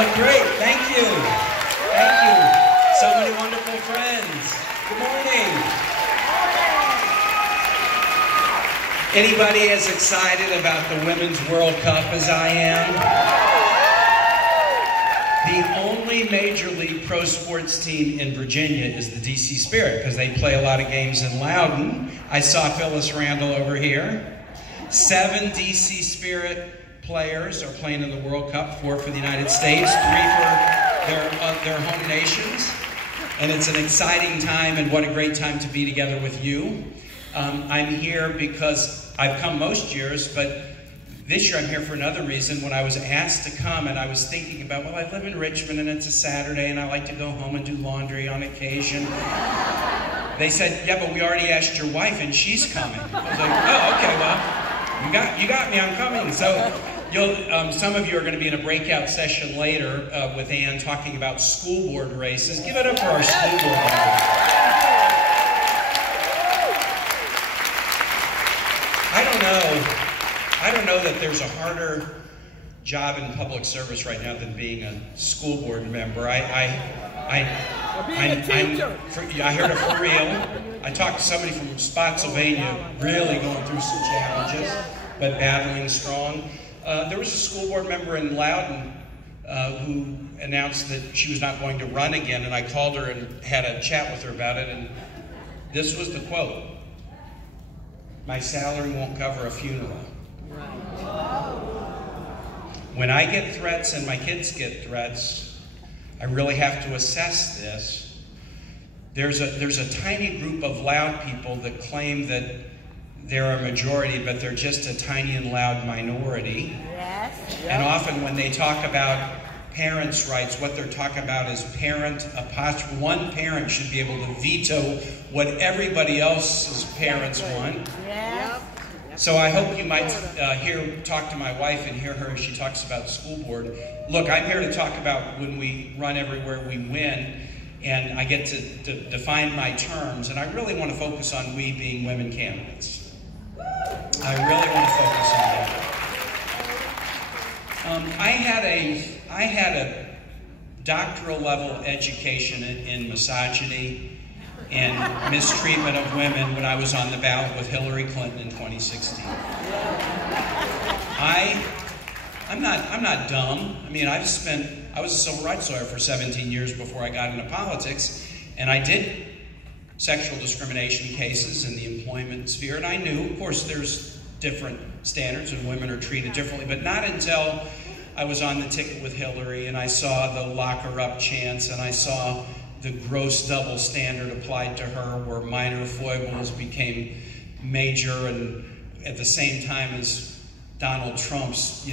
Great, thank you. Thank you. So many wonderful friends. Good morning. Anybody as excited about the Women's World Cup as I am? The only Major League pro sports team in Virginia is the DC Spirit because they play a lot of games in Loudon. I saw Phyllis Randall over here. 7 DC Spirit players are playing in the World Cup, 4 for the United States, 3 for their home nations. And it's an exciting time, and what a great time to be together with you. I'm here because I've come most years, but this year I'm here for another reason. When I was asked to come, and I was thinking about, well, I live in Richmond, and it's a Saturday, and I like to go home and do laundry on occasion. They said, yeah, but we already asked your wife, and she's coming. I was like, oh, okay, well, you got me, I'm coming. So some of you are going to be in a breakout session later with Ann talking about school board races. Give it up for our school board members. I don't know that there's a harder job in public service right now than being a school board member. I heard it for real. I talked to somebody from Spotsylvania really going through some challenges, but battling strong. There was a school board member in Loudon who announced that she was not going to run again, and I called her and had a chat with her about it, and this was the quote: "My salary won't cover a funeral." When I get threats and my kids get threats, I really have to assess this. There's a tiny group of loud people that claim that they're a majority, but they're just a tiny and loud minority. Yes. And often when they talk about parents' rights, what they're talking about is one parent should be able to veto what everybody else's parents want. Yes. So I hope you might talk to my wife and hear her as she talks about school board. Look, I'm here to talk about when we run everywhere we win, and I get to define my terms, and I really want to focus on we being women candidates. I really want to focus on that. I had a doctoral level education in misogyny and mistreatment of women when I was on the ballot with Hillary Clinton in 2016. I'm not dumb. I mean, I was a civil rights lawyer for 17 years before I got into politics, and I did sexual discrimination cases in the employment sphere, and I knew, of course, there's different standards and women are treated differently, but not until I was on the ticket with Hillary and I saw the lock her up chance, and I saw the gross double standard applied to her where minor foibles became major, and at the same time as Donald Trump's,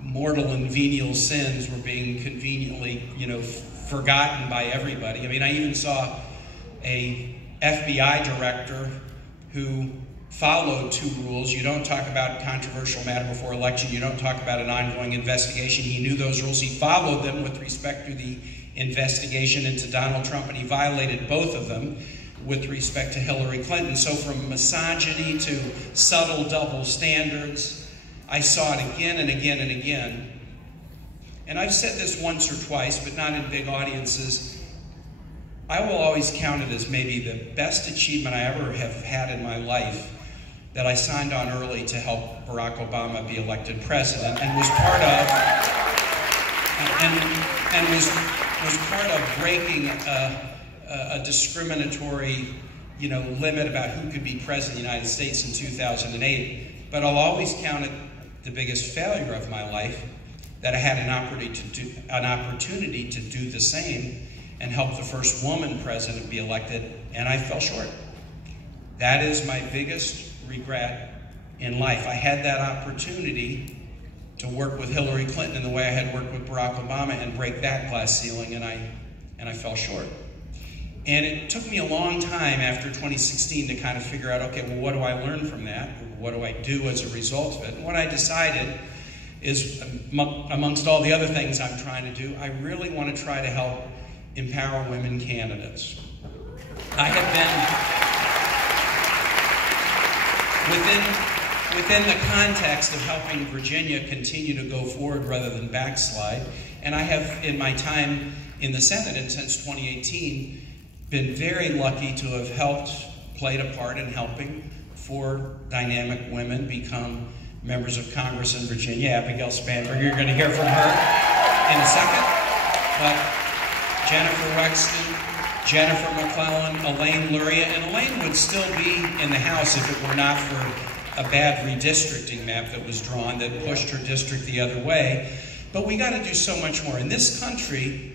mortal and venial sins were being conveniently, forgotten by everybody. I mean, I even saw a FBI director who followed 2 rules. You don't talk about a controversial matter before election. You don't talk about an ongoing investigation. He knew those rules. He followed them with respect to the investigation into Donald Trump, and he violated both of them with respect to Hillary Clinton. So from misogyny to subtle double standards, I saw it again and again and again. And I've said this once or twice, but not in big audiences. I will always count it as maybe the best achievement I ever have had in my life that I signed on early to help Barack Obama be elected president, and was part of breaking a discriminatory, limit about who could be president of the United States in 2008. But I'll always count it the biggest failure of my life that I had an opportunity to do the same and help the first woman president be elected, and I fell short. That is my biggest regret in life. I had that opportunity to work with Hillary Clinton in the way I had worked with Barack Obama and break that glass ceiling, and I fell short. And it took me a long time after 2016 to kind of figure out, okay, well, what do I learn from that? What do I do as a result of it? And what I decided is, amongst all the other things I'm trying to do, I really want to try to help empower women candidates. I have been within the context of helping Virginia continue to go forward rather than backslide, And I have, in my time in the Senate and since 2018, been very lucky to have played a part in helping 4 dynamic women become members of Congress in Virginia. Abigail Spanberger, you're going to hear from her in a second. But Jennifer Wexton, Jennifer McClellan, Elaine Luria, and Elaine would still be in the House if it were not for a bad redistricting map that was drawn that pushed her district the other way. But we got to do so much more. In this country,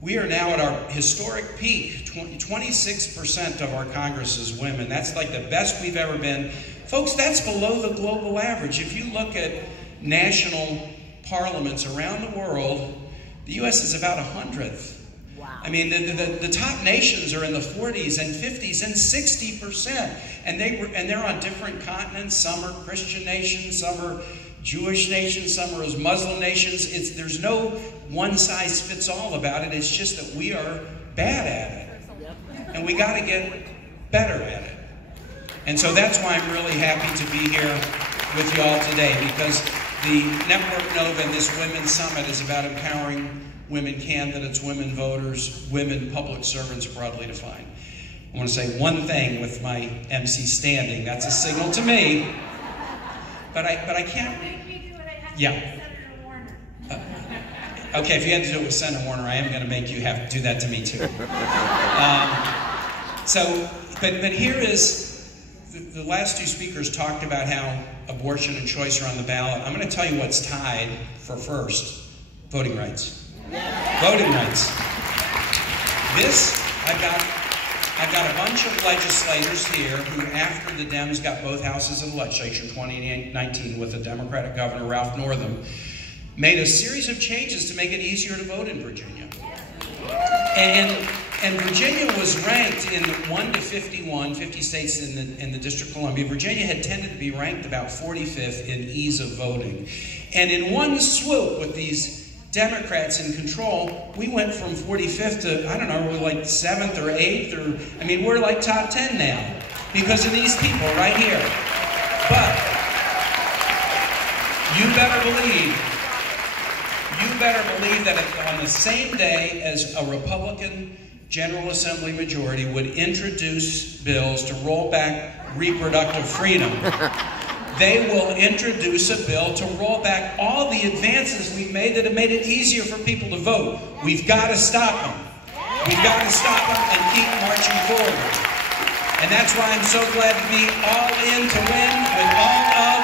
we are now at our historic peak. 26% of our Congress is women. That's like the best we've ever been. Folks, that's below the global average. If you look at national parliaments around the world, the U.S. is about 100th. Wow. I mean, the top nations are in the 40s and 50s and 60%. And they're on different continents. Some are Christian nations, some are Jewish nations, some are Muslim nations. There's no one-size-fits-all about it. It's just that we are bad at it. And we got to get better at it. And so that's why I'm really happy to be here with you all today, because the Network Nova and this Women's Summit is about empowering women candidates, women voters, women public servants broadly defined. I want to say one thing with my MC standing. That's a signal to me. But I can't. Make me do it. I have Yeah. to be Senator Warner. Okay, if you had to do it with Senator Warner, I am going to make you have to do that to me too. But here is, the last 2 speakers talked about how abortion and choice are on the ballot. I'm going to tell you what's tied for first: voting rights. Voting rights. I've got a bunch of legislators here who, after the Dems got both houses of the legislature in 2019 with a Democratic governor, Ralph Northam, made a series of changes to make it easier to vote in Virginia. And Virginia was ranked in 1 to 51, 50 states in the District of Columbia. Virginia had tended to be ranked about 45th in ease of voting. And in one swoop, with these Democrats in control, we went from 45th to, I don't know, we're like 7th or 8th, or, I mean, we're like top 10 now because of these people right here. But you better believe that on the same day as a Republican General Assembly majority would introduce bills to roll back reproductive freedom, they will introduce a bill to roll back all the advances we've made that have made it easier for people to vote. We've got to stop them. We've got to stop them and keep marching forward. And that's why I'm so glad to be all in to win with all of